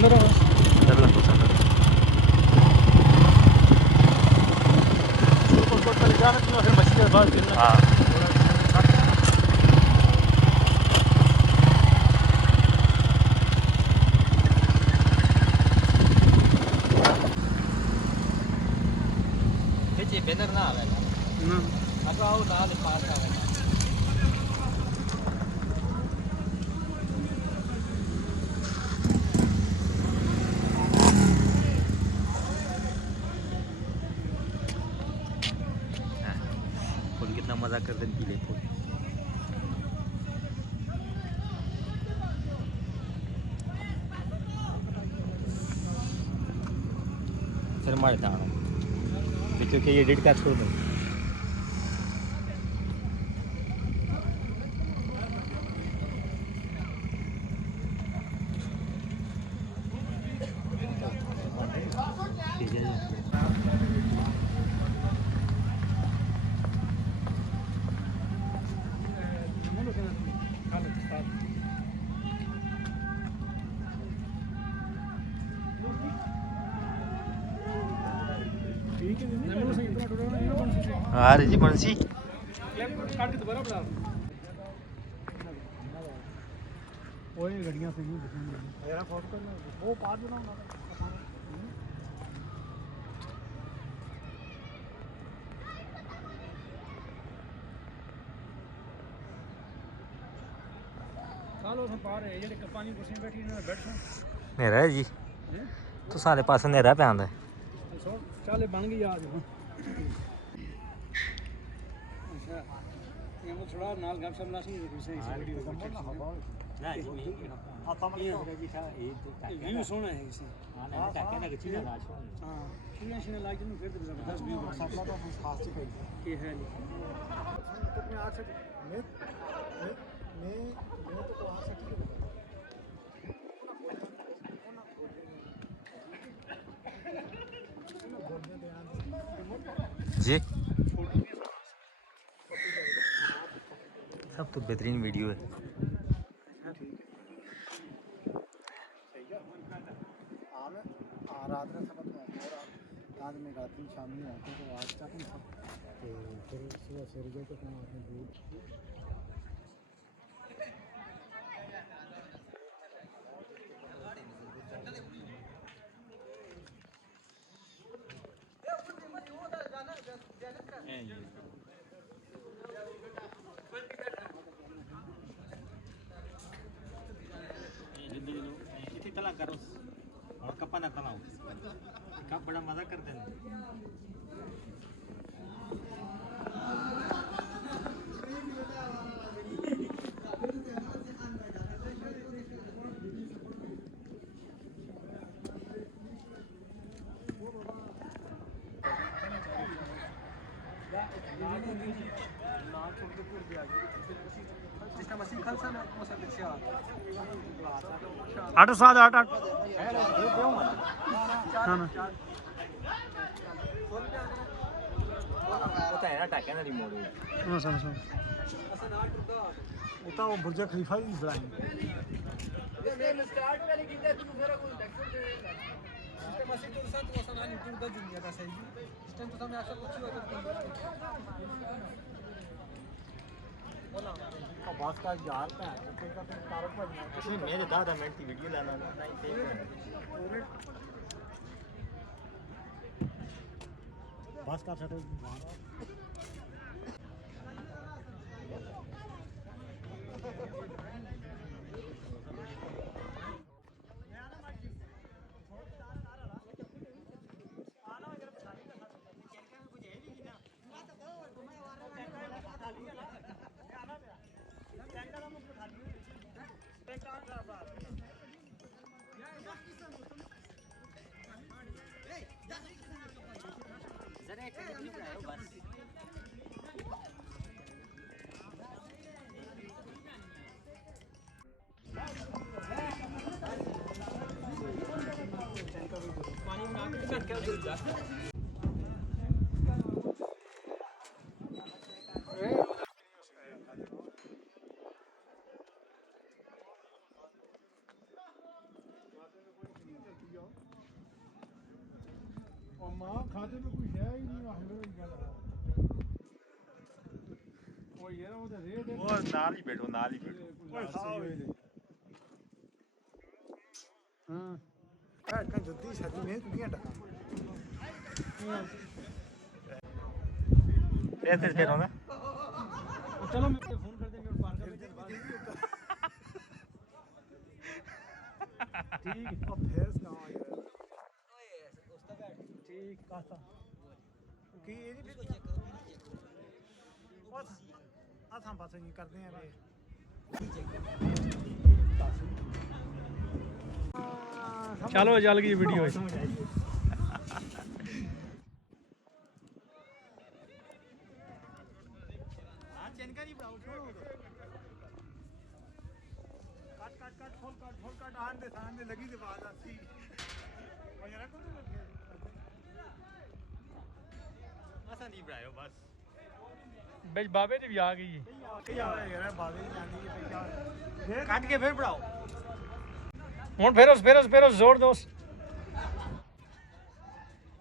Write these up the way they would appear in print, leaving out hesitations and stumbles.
अंदर लगो अंदर फिर मछली के बाद हाँ बैनर ना आवे ना अगर आओ नाल पास आवे फुल कितना मजा करते हैं पीले फुल फिर मारता हूँ क्योंकि ये एडिट का छोड़ दूँ हाँ जी बंसी गड्डियां से वो पार नेरा है जी तो सारे पास नेरा पे आंदा चल बन गई आज थोड़ा नाल गपशप लासी व्यू सोना है इसे हां टाके ना किसी ना लाश हां शीने लाग जनु फिर जबरदस्त व्यू सापला तो खास चीज के है तो मैं आ सकती मैं तो आ सकती जी सब तो बेहतरीन वीडियो है रात में सब रात में गाती शाम में आते तो आज तक तो फिर सुबह से रिजल्ट तो अपना आपने दूर इतनी तला करो और कपा ना तलाओ कप बड़ा मजा करते हैं आठ सात आठ आठ वो बुर्ज खलीफा भी बनाएंगे बस का यार मेरे 10 मिनट की वीडियो लाना बस का खाते में कुछ है ही नहीं वो ये ना वो रेट है वो नाल ही बैठो हां बैठ कर जल्दी शादी में कुकियां टका ऐसे फिर होना चलो मैं फोन कर दे मेरे पार कर दे ठीक अब फेस कहां आ गया ओए उसका बैठ ठीक कासा कि ये नहीं इसको चेक करो बस आज हम बात नहीं करते हैं चलो जल गई वीडियो लगी थी बात आती नहीं बनायो बस बेच बाबे ने भी आ गई काट के फिर पढ़ाओ हूँ फेरो जोर दो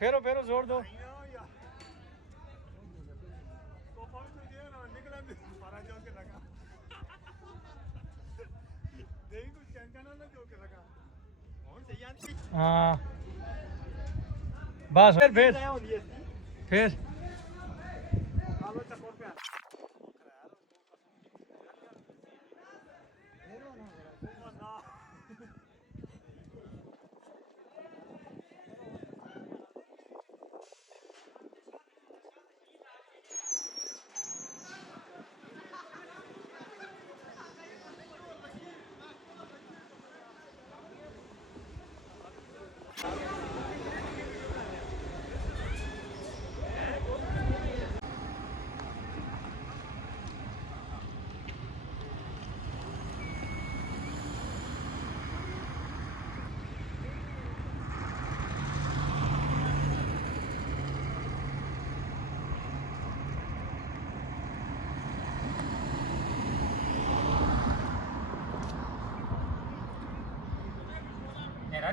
फेरो जोर दो हाँ बस फिर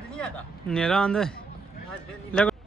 नहीं आता नेरा आंदे लगो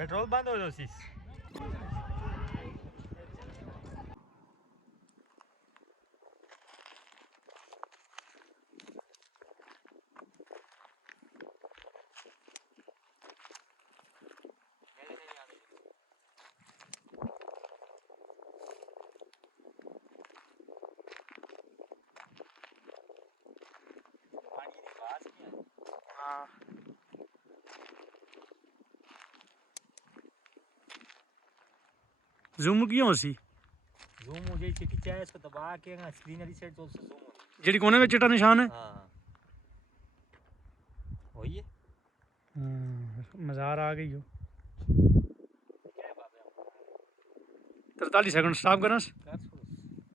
पेट्रोल बंद हो जाओ शीश हाँ ਜ਼ੂਮ ਕਿਉਂ ਸੀ ਜ਼ੂਮ ਹੋ ਜਾਈ ਚਿੱਟੀ ਚਾਹ ਇਸ ਕੋ ਦਬਾ ਕੇ ਨਾ ਸਕਰੀਨ ਵਾਲੀ ਸਾਈਡ ਤੋਂ ਜ਼ੂਮ ਹੋ ਜਿਹੜੀ ਕੋਨੇ ਵਿੱਚ ਚਿੱਟਾ ਨਿਸ਼ਾਨ ਹੈ ਹਾਂ वही है मज़ार आ गई हो 43 सेकंड स्टॉप करना